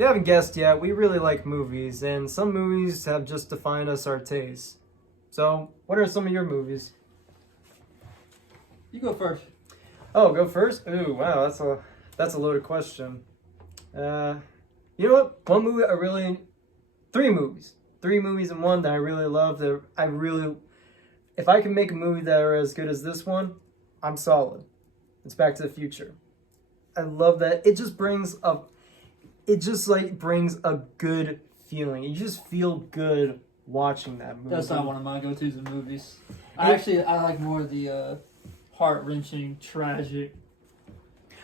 you haven't guessed yet, we really like movies, and some movies have just defined us our tastes. So, what are some of your movies? You go first. Oh, go first? Ooh, wow, that's a loaded question. You know what? One movie I really, three movies in one that I really love. That I really, if I can make a movie that are as good as this one, I'm solid. It's Back to the Future. I love that. It just like brings a good feeling. You just feel good watching that movie. That's not one of my go-tos in movies. I like more of the heart-wrenching, tragic.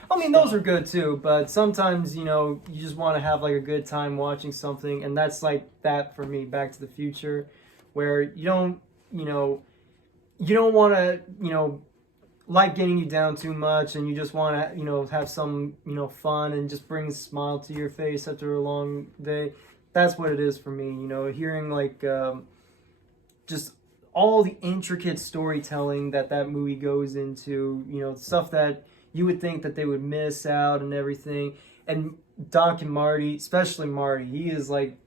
I mean, those are good too, but sometimes, you just want to have like a good time watching something, and that's like that for me, Back to the Future, where you don't want to, like getting you down too much, and you just want to, have some, fun and just bring a smile to your face after a long day. That's what it is for me, hearing like just all the intricate storytelling that movie goes into, stuff that you would think that they would miss out and everything. And Doc and Marty, especially Marty, he is like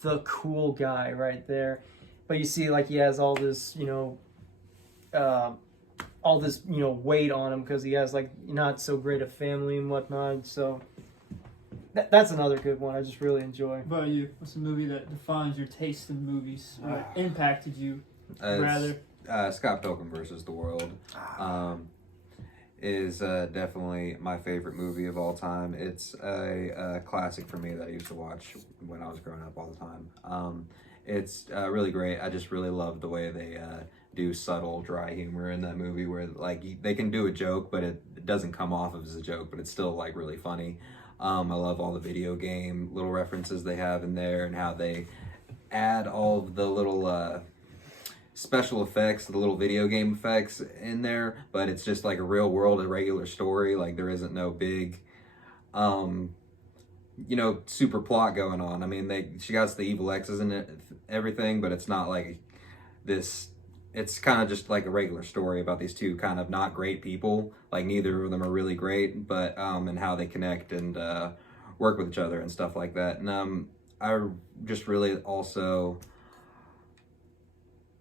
the cool guy right there. But you see, like, he has all this, weight on him because he has like not so great a family and whatnot. So that's another good one I just really enjoy. What about you? What's a movie that defines your taste in movies or impacted you? Rather, Scott Pilgrim versus the World. Is definitely my favorite movie of all time. It's a classic for me that I used to watch when I was growing up all the time. It's really great. I just really love the way they do subtle, dry humor in that movie, where like they can do a joke, but it doesn't come off as a joke, but it's still like really funny. I love all the video game little references they have in there, and how they add all of the little special effects, the little video game effects in there, but it's just like a real world, a regular story. Like there isn't no big, super plot going on. I mean, she got the evil X's in it, everything, but it's not like this. It's kind of just like a regular story about these two kind of not great people. Like neither of them are really great, but and how they connect and work with each other and stuff like that. And I just really also.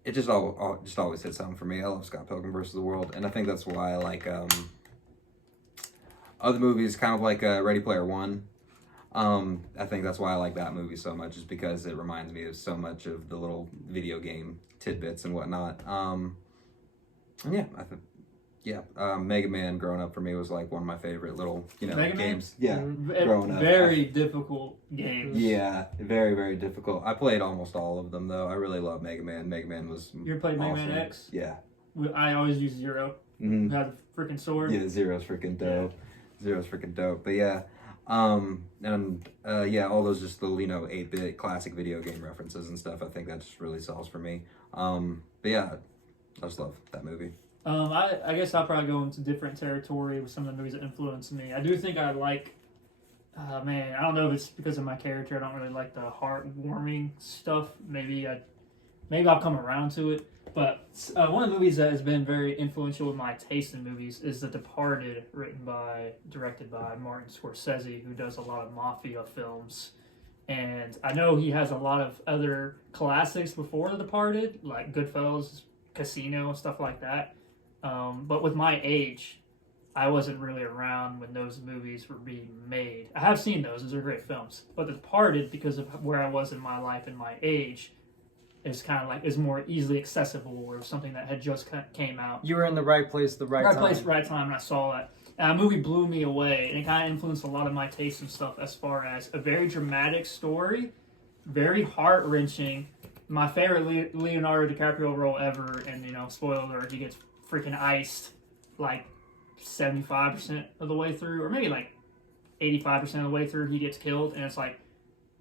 It just always hits home for me. I love Scott Pilgrim versus the World, and I think that's why I like other movies, kind of like Ready Player One. I think that's why I like that movie so much, is because it reminds me of so much of the little video game tidbits and whatnot. And Mega Man growing up for me was like one of my favorite little Mega games. Man? Yeah, growing up. Very difficult games. Yeah, very, very difficult. I played almost all of them though. I really love Mega Man. Mega Man was You ever played awesome. Mega Man X? Yeah. I always use Zero. Mm-hmm. Who had the freaking sword. Yeah, Zero's freaking dope. Zero's freaking dope. But yeah. All those just little 8-bit classic video game references and stuff. I think that just really sells for me. But yeah, I just love that movie. I guess I'll probably go into different territory with some of the movies that influenced me. I do think I like, I don't know if it's because of my character. I don't really like the heartwarming stuff. Maybe I'll come around to it. But one of the movies that has been very influential with my taste in movies is The Departed, directed by Martin Scorsese, who does a lot of mafia films. And I know he has a lot of other classics before The Departed, like Goodfellas, Casino, stuff like that. But with my age, I wasn't really around when those movies were being made. I have seen those; are great films. But The Departed, because of where I was in my life and my age, is kind of like is more easily accessible, or something that had just came out. You were in the right place, the right time. Right place, right time, and I saw that. And the movie blew me away, and it kind of influenced a lot of my tastes and stuff, as far as a very dramatic story, very heart-wrenching. My favorite Leonardo DiCaprio role ever, and spoiler alert, he gets freaking iced like 75% of the way through, or maybe like 85% of the way through. He gets killed, and it's like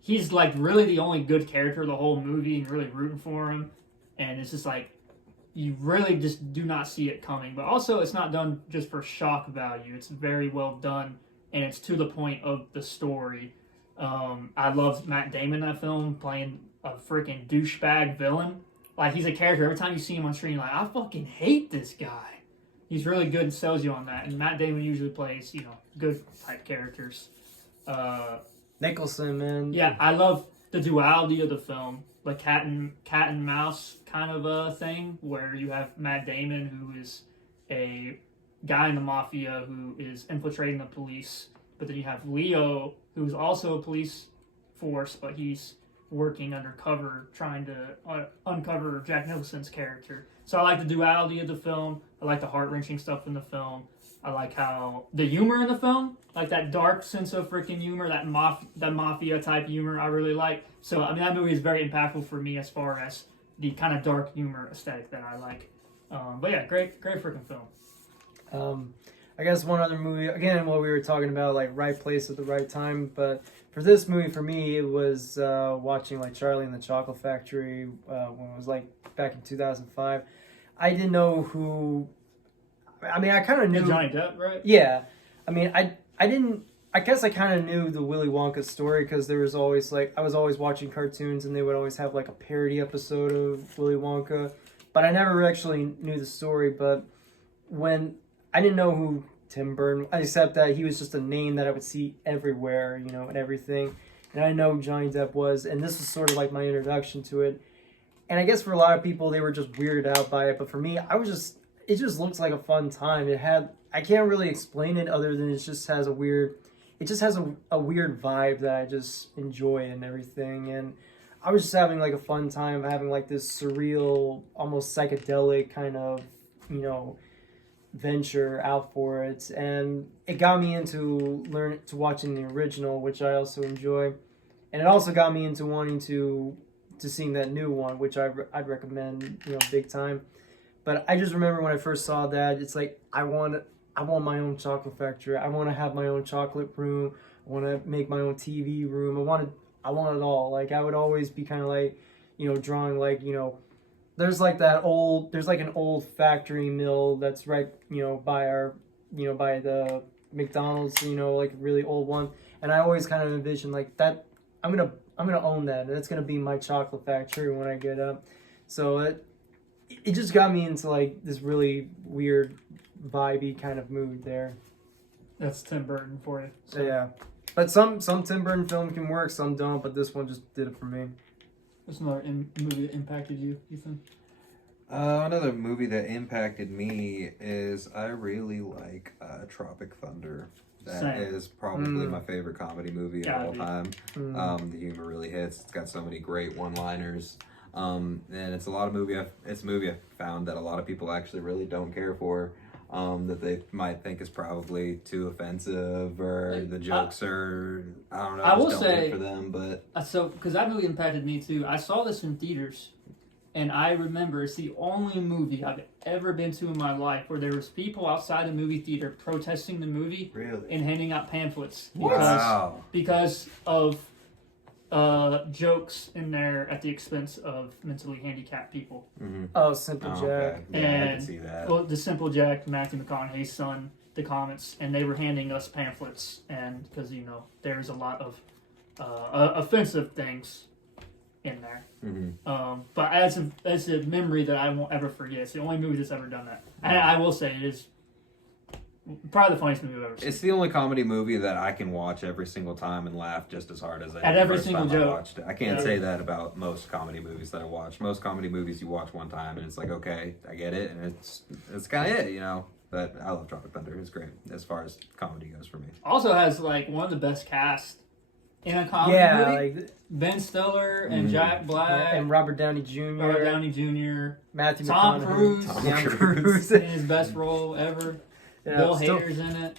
he's like really the only good character of the whole movie, and really rooting for him. And it's just like you really just do not see it coming. But also, it's not done just for shock value. It's very well done, and it's to the point of the story. I loved Matt Damon in that film, playing a freaking douchebag villain. Like, he's a character. Every time you see him on screen, you're like, I fucking hate this guy. He's really good and sells you on that. And Matt Damon usually plays, good type characters. Nicholson, man. Yeah, I love the duality of the film, like cat and mouse kind of a thing, where you have Matt Damon, who is a guy in the mafia who is infiltrating the police, but then you have Leo, who is also a police force, but he's working undercover, trying to uncover Jack Nicholson's character. So I like the duality of the film. I like the heart-wrenching stuff in the film. I like how the humor in the film, like that dark sense of freaking humor, that mafia type humor, I really like. So I mean, that movie is very impactful for me as far as the kind of dark humor aesthetic that I like. But yeah, great freaking film. I guess one other movie, again, what we were talking about, like right place at the right time, but for this movie, for me, it was watching like Charlie and the Chocolate Factory when it was like back in 2005. I didn't know who. I mean, I kind of knew Johnny Depp, right? Yeah, I mean, I didn't. I guess I kind of knew the Willy Wonka story because there was always like I was always watching cartoons and they would always have like a parody episode of Willy Wonka, but I never actually knew the story. But when I didn't know who Tim Burton, except that he was just a name that I would see everywhere, you know, and everything. And I know who Johnny Depp was, and this was sort of like my introduction to it. And I guess for a lot of people, they were just weirded out by it. But for me, it just looks like a fun time. I can't really explain it other than it just has a weird vibe that I just enjoy and everything. And I was just having like a fun time having like this surreal, almost psychedelic kind of, you know, venture out for it. And it got me into watching the original, which I also enjoy. And it also got me into wanting to seeing that new one, which I'd recommend, you know, big time. But I just remember when I first saw that, it's like I want my own chocolate factory. I want to have my own chocolate room. I want to make my own TV room. I want it all. Like I would always be kind of like, you know, drawing like, you know, there's like an old factory mill that's right, you know, by the McDonald's, you know, like really old one. And I always kind of envision like that. I'm gonna own that, and it's gonna be my chocolate factory when I get up. So it just got me into like this really weird, vibey kind of mood there. That's Tim Burton for you. So yeah, but some Tim Burton film can work, some don't. But this one just did it for me. What's another movie that impacted you, Ethan? Another movie that impacted me is I really like Tropic Thunder. That is probably my favorite comedy movie of all time. The humor really hits. It's got so many great one-liners. And it's a movie I found that a lot of people actually really don't care for. That they might think is probably too offensive or the jokes are, I don't know, I will say for them. But so because that movie impacted me too. I saw this in theaters, and I remember it's the only movie I've ever been to in my life where there was people outside the movie theater protesting the movie and handing out pamphlets because of jokes in there at the expense of mentally handicapped people. Mm-hmm. Oh, Simple Jack. Okay. Yeah, And I can see that. well, the Simple Jack, Matthew McConaughey's son, the comments, and they were handing us pamphlets, and because you know there's a lot of offensive things in there. Mm-hmm. But as a memory that I won't ever forget. It's the only movie that's ever done that. And I will say it is probably the funniest movie I've ever seen. It's the only comedy movie that I can watch every single time and laugh just as hard as I At did the every first single time joke. I watched it. I can't say that about most comedy movies that I watch. Most comedy movies you watch one time and it's like, okay, I get it, and it's kind of it, you know. But I love Tropic Thunder. It's great as far as comedy goes for me. Also has like one of the best cast in a comedy movie. Like Ben Stiller and Jack Black and Robert Downey Jr. Robert Downey Jr. Matthew Tom McConaughey. Cruise. Tom Cruise. in his best role ever. Yeah, Bill still- Hader's in it.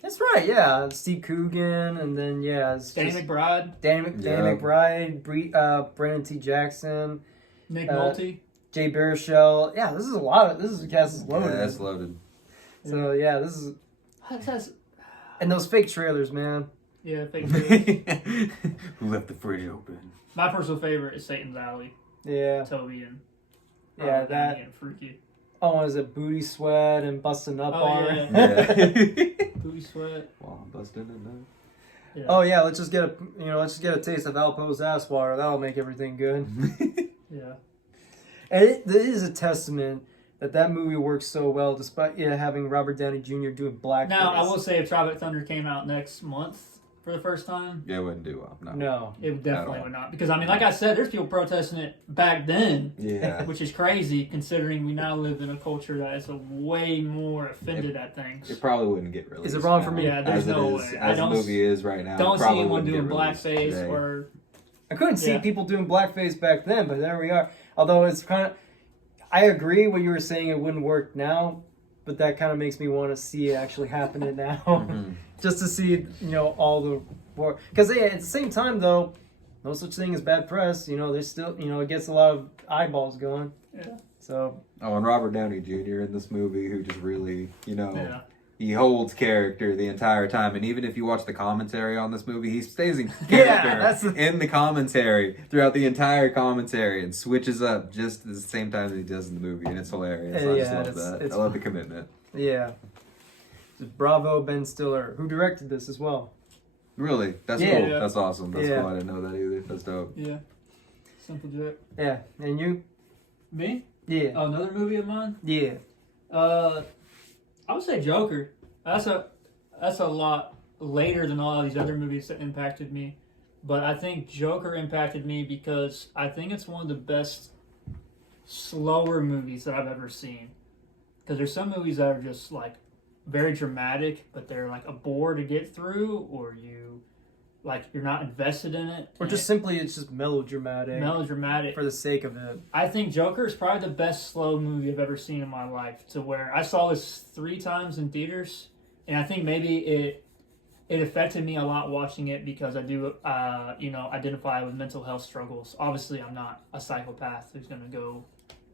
That's right, yeah. Steve Coogan, and then it's Danny just McBride. Danny McBride, Brandon T. Jackson, Nick Nolte. Jay Baruchel. Yeah, this is the cast is loaded. Yeah, that's loaded. So yeah, this is Has and those fake trailers, man. yeah, fake news. Who left the fridge open? My personal favorite is Satan's Alley. Yeah, Toby and yeah, Robert that. Downey and Freaky. Oh, what is it? Booty Sweat and Busting Up Oh, Bar. Yeah. Booty Sweat. Well, I'm busting it now. Yeah. Oh yeah, let's just get a taste of Alpo's ass water. That'll make everything good. Yeah. And it is a testament that movie works so well, despite having Robert Downey Jr. doing blackface. Now I will say, if Tropic Thunder came out next month, for the first time, Yeah, it wouldn't do well. No. No. it definitely all. would not. Because I mean, like I said, there's people protesting it back then, Yeah. which is crazy considering we now live in a culture that is way more offended at things. It probably wouldn't get released. Is it wrong for now. me? Yeah, there's As it no is- way. As the movie is right now. Don't it see probably anyone wouldn't doing get released blackface today. or I couldn't see Yeah. people doing blackface back then, but there we are. Although it's kind of, I agree what you were saying. It wouldn't work now, but that kind of makes me want to see it actually happening now, Mhm. just to see all the war. Because at the same time, though, no such thing as bad press. There's still it gets a lot of eyeballs going. Yeah. So Oh, and Robert Downey Jr. in this movie, who just really, yeah. he holds character the entire time. And even if you watch the commentary on this movie, he stays in character that's the- in the commentary throughout the entire commentary and switches up just at the same time that he does in the movie. And it's hilarious. I just Yeah, love it's- that. it's I love the commitment. yeah, just bravo Ben Stiller, who directed this as well. Really? That's Yeah. cool. That's awesome. That's Yeah. cool. I didn't know that either. That's dope. Yeah. Simple Jack. Yeah, and you? Me? Yeah, Oh, another movie of mine? yeah. I would say Joker. That's a lot later than all of these other movies that impacted me. But I think Joker impacted me because I think it's one of the best slower movies that I've ever seen. Because there's some movies that are just like very dramatic, but they're like a bore to get through, or you're not invested in it. Or just simply, it's just melodramatic melodramatic. for the sake of it. I think Joker is probably the best slow movie I've ever seen in my life. To where I saw this 3 times in theaters, and I think maybe it affected me a lot watching it because I do, identify with mental health struggles. Obviously, I'm not a psychopath who's gonna go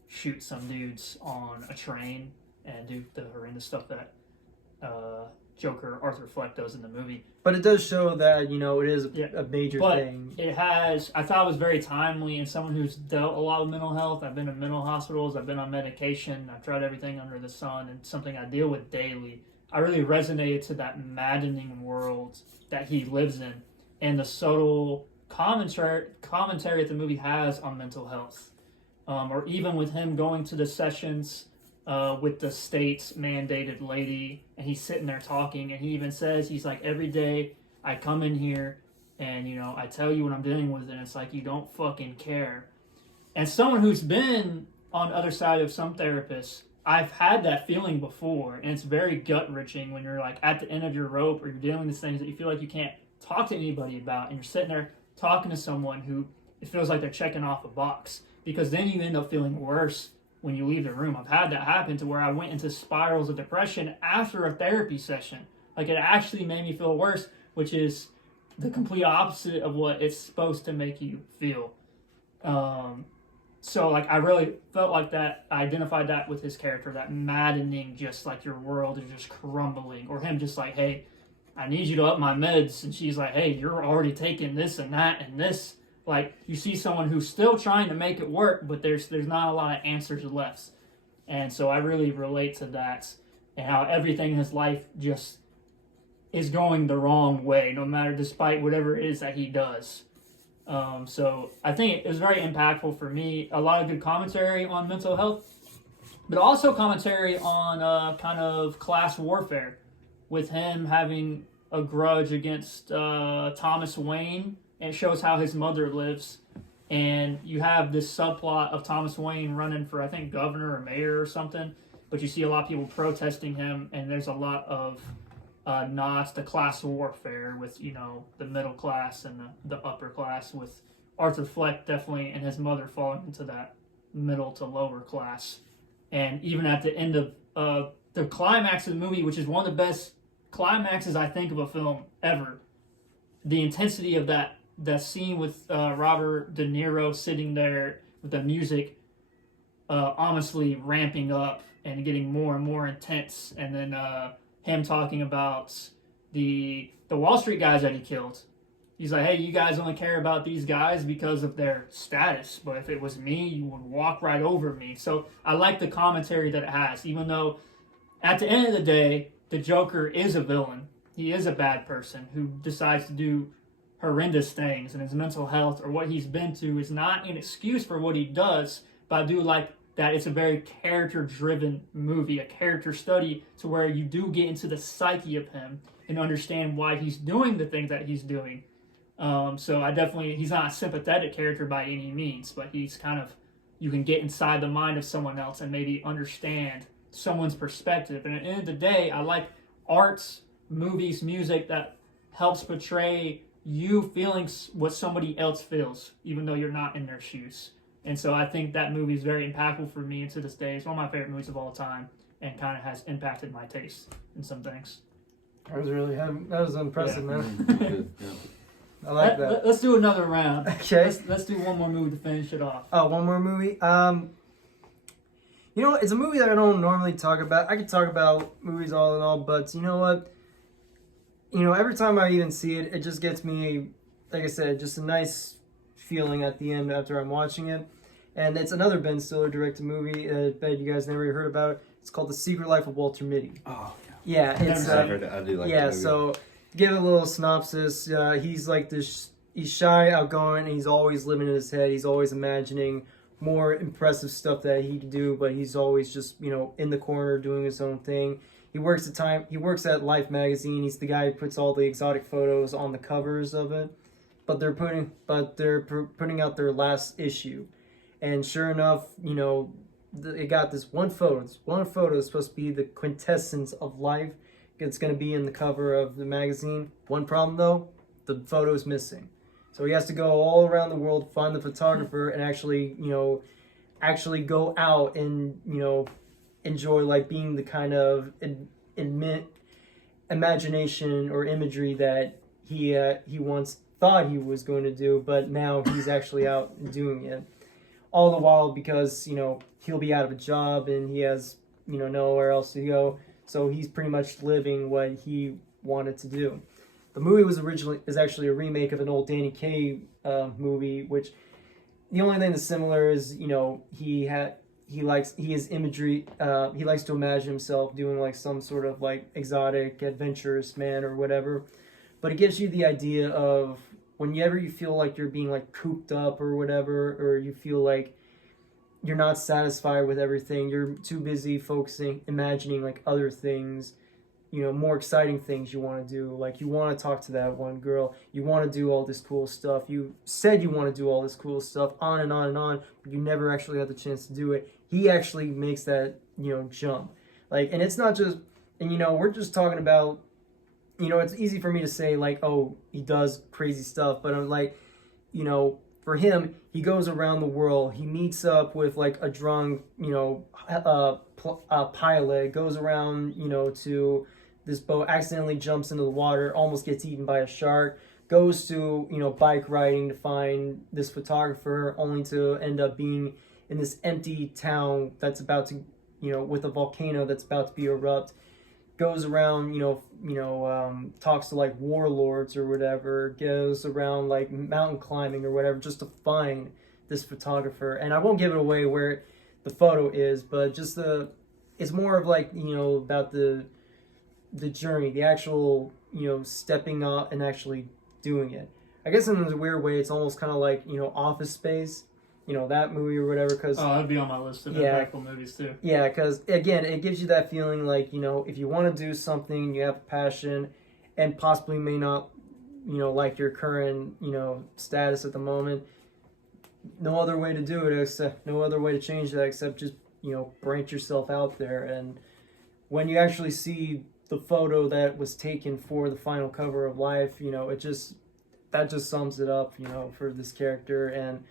shoot some dudes on a train and do the horrendous stuff that Joker Arthur Fleck does in the movie. But it does show that, it is Yeah. a major But thing. I thought it was very timely, and someone who's dealt a lot with mental health. I've been in mental hospitals, I've been on medication, I've tried everything under the sun, and something I deal with daily. I really resonated to that maddening world that he lives in, and the subtle commentary that the movie has on mental health. Or even with him going to the sessions with the state's mandated lady, and he's sitting there talking, and he even says, he's like, every day I come in here and, I tell you what I'm dealing with, and it's like, you don't fucking care. And someone who's been on the other side of some therapists, I've had that feeling before, and it's very gut-wrenching when you're like at the end of your rope, or you're dealing with things that you feel like you can't talk to anybody about, and you're sitting there talking to someone who it feels like they're checking off a box, because then you end up feeling worse when you leave the room. I've had that happen to where I went into spirals of depression after a therapy session. Like, it actually made me feel worse, which is the complete opposite of what it's supposed to make you feel. So, like, I really felt like that. I identified that with his character, that maddening, just like your world is just crumbling. Or him just like, hey, I need you to up my meds. And she's like, hey, you're already taking this and that and this. Like, you see someone who's still trying to make it work, but there's not a lot of answers left. And so I really relate to that, and how everything in his life just is going the wrong way, no matter, despite whatever it is that he does. So I think it was very impactful for me. A lot of good commentary on mental health, but also commentary on kind of class warfare, with him having a grudge against Thomas Wayne. And it shows how his mother lives. And you have this subplot of Thomas Wayne running for, I think, governor or mayor or something. But you see a lot of people protesting him, and there's a lot of nods to class warfare with, the middle class and the upper class, with Arthur Fleck definitely and his mother falling into that middle to lower class. And even at the end of the climax of the movie, which is one of the best climaxes, I think, of a film ever, the intensity of that scene with Robert De Niro sitting there with the music honestly ramping up and getting more and more intense, and then him talking about the Wall Street guys that he killed. He's like, hey, you guys only care about these guys because of their status, but if it was me, you would walk right over me. So I like the commentary that it has, even though at the end of the day, the Joker is a villain. He is a bad person who decides to do horrendous things, and his mental health or what he's been to is not an excuse for what he does. But I do like that it's a very character-driven movie, a character study, to where you do get into the psyche of him and understand why he's doing the things that he's doing. So he's not a sympathetic character by any means, but he's kind of, you can get inside the mind of someone else and maybe understand someone's perspective. And at the end of the day, I like arts, movies, music that helps portray you feeling what somebody else feels, even though you're not in their shoes. And so I think that movie is very impactful for me, and to this day, it's one of my favorite movies of all time, and kind of has impacted my taste in some things. That was impressive, Yeah. man. Good, yeah. I like that. Let's do another round. Okay. Let's do one more movie to finish it off. Oh, one more movie. You know what? It's a movie that I don't normally talk about. I could talk about movies all in all, but you know what? You know, every time I even see it, it just gets me, like I said, just a nice feeling at the end after I'm watching it. And it's another Ben Stiller directed movie. I bet you guys never heard about it. It's called The Secret Life of Walter Mitty. Oh, Yeah, it's I do like yeah. that movie. So give it a little synopsis. He's like this. He's shy, outgoing, and he's always living in his head. He's always imagining more impressive stuff that he could do, but he's always just in the corner doing his own thing. He works at Life magazine. He's the guy who puts all the exotic photos on the covers of it. But they're putting out their last issue, and sure enough, it got this one photo. This one photo is supposed to be the quintessence of life. It's going to be in the cover of the magazine. One problem though, the photo is missing. So he has to go all around the world, find the photographer, and actually go out and enjoy like being the kind of imagination or imagery that he once thought he was going to do, but now he's actually out doing it. All the while because he'll be out of a job and he has nowhere else to go, so he's pretty much living what he wanted to do. The movie is actually a remake of an old Danny Kaye movie, which the only thing that's similar is he is imagery. He likes to imagine himself doing like some sort of like exotic adventurous man or whatever, but it gives you the idea of whenever you feel like you're being like cooped up or whatever, or you feel like you're not satisfied with everything, you're too busy imagining like other things, more exciting things you want to do. Like you want to talk to that one girl, you want to do all this cool stuff, you said you want to do all this cool stuff, on and on and on, but you never actually had the chance to do it. He actually makes that, jump. Like, and it's not just, and we're just talking about, it's easy for me to say like, oh, he does crazy stuff, but I'm like, for him, he goes around the world, he meets up with like a drunk, pilot, goes around, to this boat, accidentally jumps into the water, almost gets eaten by a shark, goes to, bike riding to find this photographer, only to end up being in this empty town that's about to, with a volcano that's about to be erupt. Goes around, talks to like warlords or whatever, goes around like mountain climbing or whatever just to find this photographer. And I won't give it away where the photo is, but just it's more of like, about the journey, the actual, stepping up and actually doing it. I guess in a weird way, it's almost kind of like, Office Space, that movie or whatever. Cause, that'd be on my list of impactful movies too. Yeah, because again, it gives you that feeling like, if you want to do something, you have a passion, and possibly may not, like your current, status at the moment. No other way to do it, no other way to change that except just, branch yourself out there. And when you actually see the photo that was taken for the final cover of Life, that just sums it up, for this character and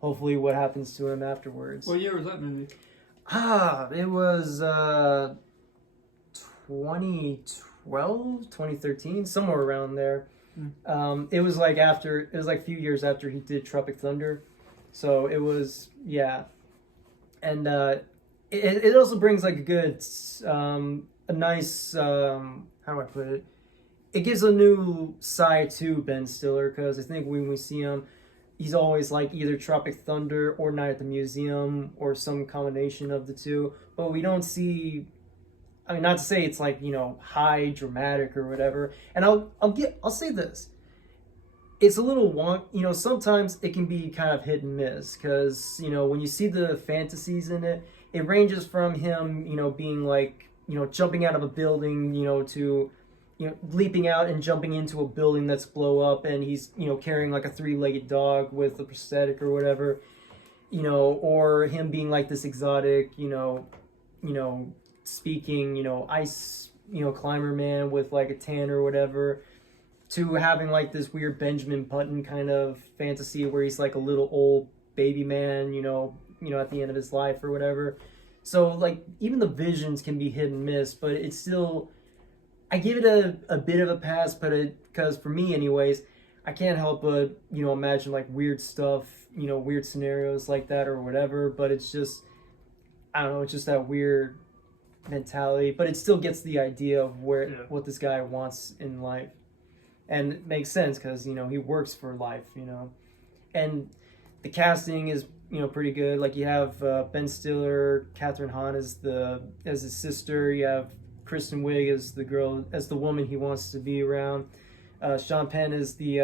hopefully what happens to him afterwards. What year was that movie? It was 2012, 2013, somewhere around there. It was like a few years after he did Tropic Thunder. So it was, yeah. And it also brings like a good, a nice, how do I put it? It gives a new side to Ben Stiller, because I think when we see him, he's always like either Tropic Thunder or Night at the Museum or some combination of the two. But we don't see, I mean, not to say it's like, high dramatic or whatever. And I'll say this. it's a little sometimes it can be kind of hit and miss because when you see the fantasies in it, it ranges from him being like jumping out of a building to leaping out and jumping into a building that's blow up, and he's carrying like a three-legged dog with a prosthetic or whatever, or him being like this exotic speaking ice climber man with like a tan or whatever, to having like this weird Benjamin Button kind of fantasy where he's like a little old baby man, at the end of his life or whatever. So like even the visions can be hit and miss, but it's still, I give it a bit of a pass, but because for me anyways, I can't help but imagine like weird stuff, weird scenarios like that or whatever. But it's just, I don't know, it's just that weird mentality, but it still gets the idea of what this guy wants in life. And it makes sense because he works for life, and the casting is pretty good. Like you have Ben Stiller, Catherine Hahn as his sister. You have Kristen Wiig as the woman he wants to be around. Sean Penn is the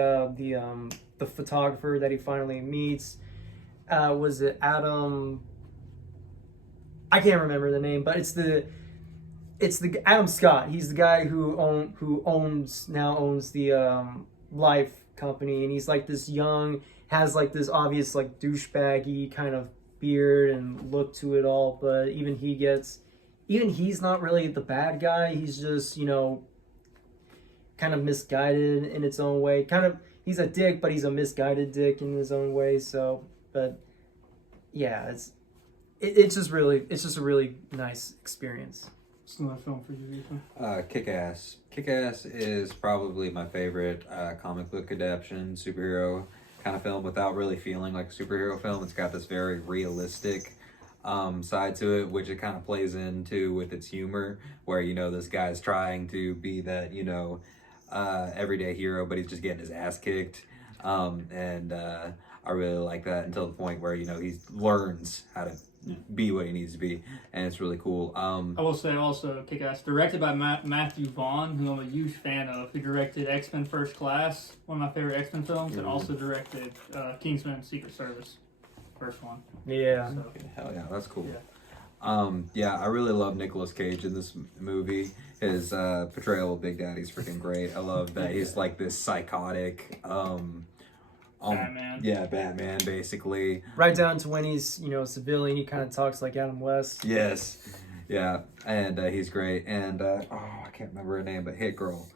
photographer that he finally meets. Was it Adam? I can't remember the name, but it's the Adam Scott. He's the guy who owns the Life company, and he's like this young, has like this obvious like douchebaggy kind of beard and look to it all, but even he's not really the bad guy. He's just kind of misguided in its own way. He's a dick, but he's a misguided dick in his own way. So, but yeah, it's just a really nice experience. It's another film for you, Ethan. Kick-Ass. Kick-Ass is probably my favorite comic book adaptation, superhero kind of film without really feeling like a superhero film. It's got this very realistic side to it, which it kind of plays into with its humor, where this guy's trying to be that everyday hero, but he's just getting his ass kicked, and I really like that until the point where he learns how to be what he needs to be, and it's really cool. I will say also, Kick-Ass, directed by Matthew Vaughn, who I'm a huge fan of. He directed X-Men First Class, one of my favorite X-Men films, and also directed Kingsman Secret Service, first one. Yeah. So, Hell yeah, that's cool. Yeah. I really love Nicolas Cage in this movie. His portrayal of Big Daddy's freaking great. I love that he's like this psychotic Batman. Yeah, Batman, basically. Right down to when he's, a civilian, he kind of talks like Adam West. Yes. Yeah, and he's great. And, I can't remember her name, but Hit Girl.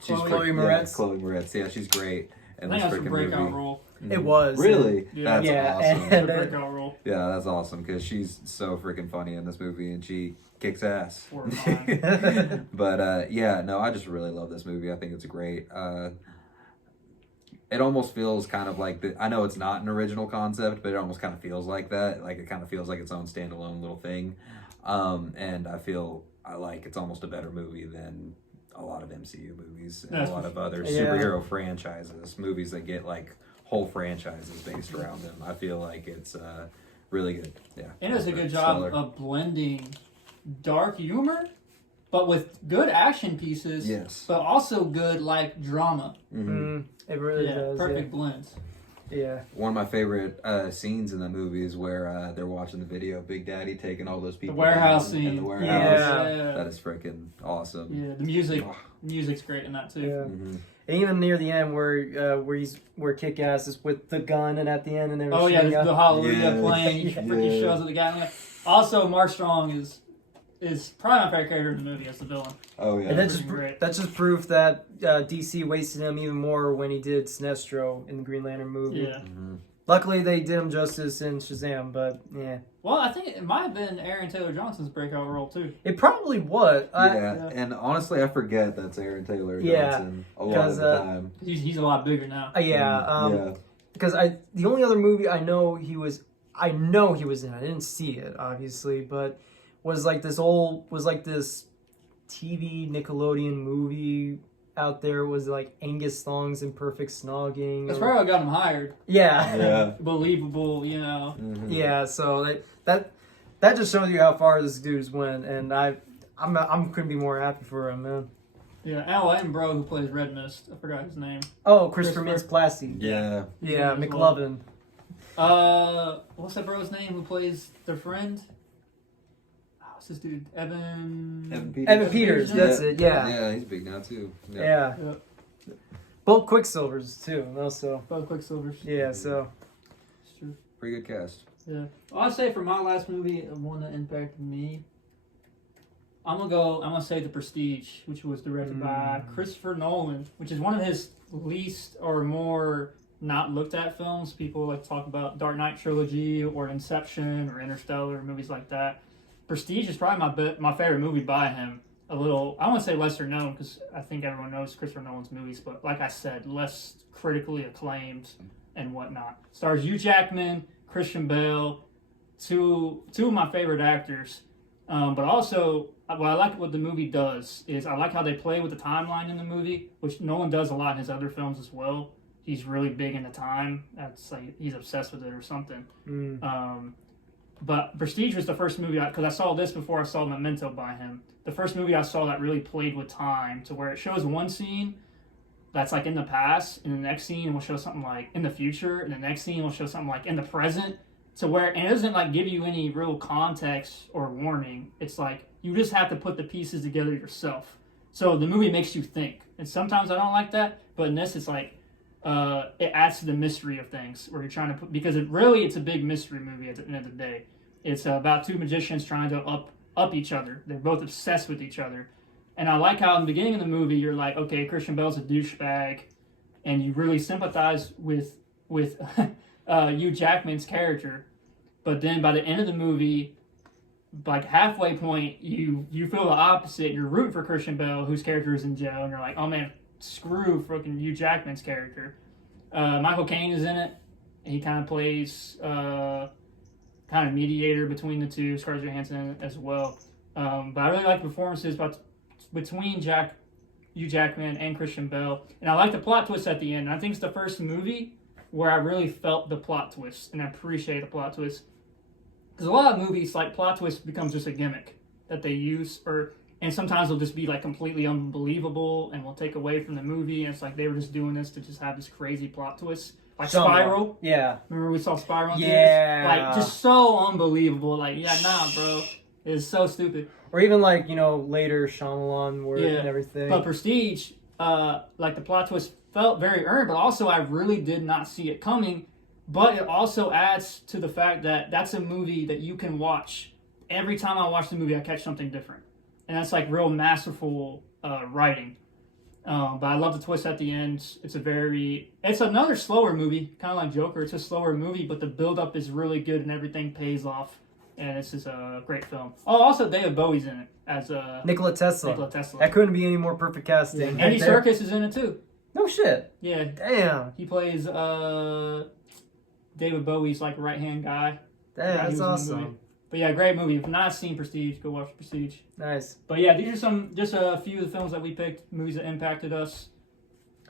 She's Chloe Moretz. Yeah, Chloe Moretz. Yeah, she's great. And I this think that's a freaking breakout movie. role. It was. Really? Yeah. That's Yeah, awesome. It's a And, breakout role. Yeah, that's awesome because she's so freaking funny in this movie and she kicks ass. Horrifying. But I just really love this movie. I think it's great. It almost feels kind of like I know it's not an original concept, but it almost kind of feels like that. Like it kind of feels like its own standalone little thing. And I feel like it's almost a better movie than a lot of MCU movies and a lot of other superhero franchises, movies that get like whole franchises based around them. I feel like it's really good. Yeah. It does a good job of blending dark humor, but with good action pieces. Yes. But also good like drama. Mm-hmm. It really does. Perfect blends. Yeah. One of my favorite scenes in the movie is where they're watching the video of Big Daddy taking all those people The warehouse down scene. in the warehouse. Yeah. That is freaking awesome. Yeah, the music's great in that too. Yeah. Mm-hmm. And even near the end where Kick-Ass is with the gun and at the end and everything. Oh yeah, the Hallelujah playing. He Yeah. freaking shows at the guy. Also, Mark Strong is probably my favorite character in the movie as the villain. Oh yeah. And Great. that's just proof that DC wasted him even more when he did Sinestro in the Green Lantern movie. Yeah. Mm-hmm. Luckily, they did him justice in Shazam, but yeah. Well, I think it might have been Aaron Taylor Johnson's breakout role too. It probably was. Yeah, and honestly, I forget that's Aaron Taylor Johnson a lot of the time. He's a lot bigger now. Yeah. Because the only other movie I know he was in, I didn't see it, obviously, but was like this TV Nickelodeon movie out there. Was like Angus Thongs and Perfect Snogging. That's probably what got him hired. Yeah. Yeah. Believable, you know. Mm-hmm. Yeah, so that just shows you how far this dude's went, and I couldn't be more happy for him, man. Yeah, and bro who plays Red Mist. I forgot his name. Oh, Christopher Christopher. Mintz-Plasse. Yeah. Yeah, As well. McLovin. What's that bro's name who plays their friend? Oh, what's this dude? Evan. Evan Peters, that's it. Yeah. Yeah, he's big now too. Yeah. Yeah. Both Quicksilvers too. Also. Both Quicksilvers. Yeah. So. It's true. Pretty good cast. Yeah. Well, I'd say for my last movie, one that impacted me, I'm gonna say The Prestige, which was directed by Christopher Nolan, which is one of his least or more not looked at films. People like to talk about Dark Knight trilogy or Inception or Interstellar, movies like that. Prestige is probably my favorite movie by him. A little, I won't say lesser known because I think everyone knows Christopher Nolan's movies, but like I said, less critically acclaimed and whatnot. Stars Hugh Jackman, Christian Bale, two of my favorite actors. But also, what I like what the movie does is I like how they play with the timeline in the movie, which Nolan does a lot in his other films as well. He's really big into time. That's like he's obsessed with it or something. But Prestige was the first movie because I saw this before I saw Memento by him. The first movie I saw that really played with time to where it shows one scene that's like in the past, and the next scene will show something like in the future, and the next scene will show something like in the present. To where, and it doesn't like give you any real context or warning. It's like you just have to put the pieces together yourself. So the movie makes you think, and sometimes I don't like that, but in this, it's like it adds to the mystery of things where you're trying to put because it's a big mystery movie at the end of the day. It's about two magicians trying to up each other. They're both obsessed with each other, and I like how in the beginning of the movie you're like, okay, Christian Bale's a douchebag, and you really sympathize with Hugh Jackman's character. But then by the end of the movie, like halfway point, you feel the opposite. You're rooting for Christian Bale, whose character is in jail, and you're like, oh man, screw freaking Hugh Jackman's character. Michael Caine is in it. He kind of plays kind of mediator between the two. Scarlett Johansson as well. But I really like the performances between Hugh Jackman and Christian Bale, and I like the plot twist at the end. I think it's the first movie where I really felt the plot twist and I appreciate the plot twist. Because a lot of movies, like plot twist becomes just a gimmick that they use, and sometimes they'll just be like completely unbelievable and will take away from the movie. And it's like they were just doing this to just have this crazy plot twist, like Spiral. Yeah. Remember we saw Spiral? Yeah. Like just so unbelievable. Like nah, bro, it's so stupid. Or even like later Shyamalan work and everything. But Prestige, like the plot twist felt very earned, but also I really did not see it coming. But it also adds to the fact that that's a movie that you can watch. Every time I watch the movie, I catch something different. And that's like real masterful writing. But I love the twist at the end. It's another slower movie, kind of like Joker. It's a slower movie, but the build-up is really good and everything pays off. And it's just a great film. Oh, also David Bowie's in it as Nikola Tesla. That couldn't be any more perfect casting. Yeah. Andy Serkis is in it too. No shit. Yeah. Damn. He plays David Bowie's like right-hand guy. Damn, that's awesome. But yeah, great movie. If you've not seen Prestige, go watch Prestige. Nice. But yeah, these are just a few of the films that we picked, movies that impacted us.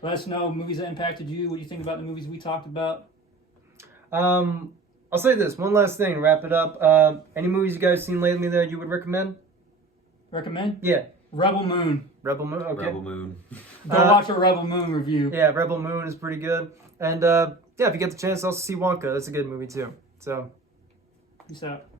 Let us know movies that impacted you. What you think about the movies we talked about? I'll say this one last thing to wrap it up. Any movies you guys seen lately that you would recommend? Recommend? Yeah. Rebel Moon. Rebel Moon. Okay. Rebel Moon. Go watch a Rebel Moon review. Yeah, Rebel Moon is pretty good. And if you get the chance, also see Wonka. That's a good movie too. So. Peace out.